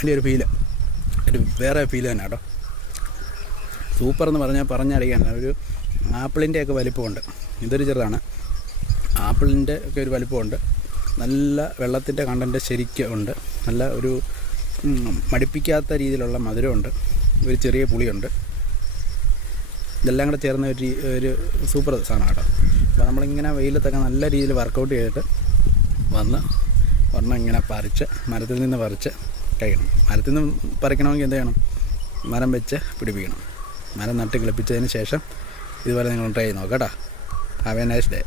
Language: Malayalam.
അതിൻ്റെ ഒരു ഫീല് ഒരു വേറെ ഫീല് തന്നെ കേട്ടോ. സൂപ്പർ എന്ന് പറഞ്ഞറിയാൻ ഒരു ആപ്പിളിൻ്റെയൊക്കെ വലിപ്പമുണ്ട്. ഇതൊരു ചെറുതാണ്. ആപ്പിളിൻ്റെ ഒക്കെ ഒരു വലിപ്പമുണ്ട്. നല്ല വെള്ളത്തിൻ്റെ കണ്ടൻറ്റ് ശരിക്കും ഉണ്ട്. നല്ല ഒരു മടുപ്പിക്കാത്ത രീതിയിലുള്ള മധുരമുണ്ട്. ഒരു ചെറിയ പുളിയുണ്ട്. ഇതെല്ലാം കൂടെ ചേർന്ന ഒരു സൂപ്പർ സാധനം കേട്ടോ. അപ്പോൾ നമ്മളിങ്ങനെ വെയിലത്തൊക്കെ നല്ല രീതിയിൽ വർക്കൗട്ട് ചെയ്തിട്ട് വന്ന് ഇങ്ങനെ മരത്തിൽ നിന്ന് പറിച്ച് കഴിക്കണം. മരത്തിൽ നിന്ന് പറിക്കണമെങ്കിൽ എന്ത് ചെയ്യണം? മരം വെച്ച് പിടിപ്പിക്കണം. മരം നട്ട് കിളിപ്പിച്ചതിന് ശേഷം ഇതുപോലെ നിങ്ങൾ ട്രൈ ചെയ്ത് നോക്കാം കേട്ടോ. Have A nice day.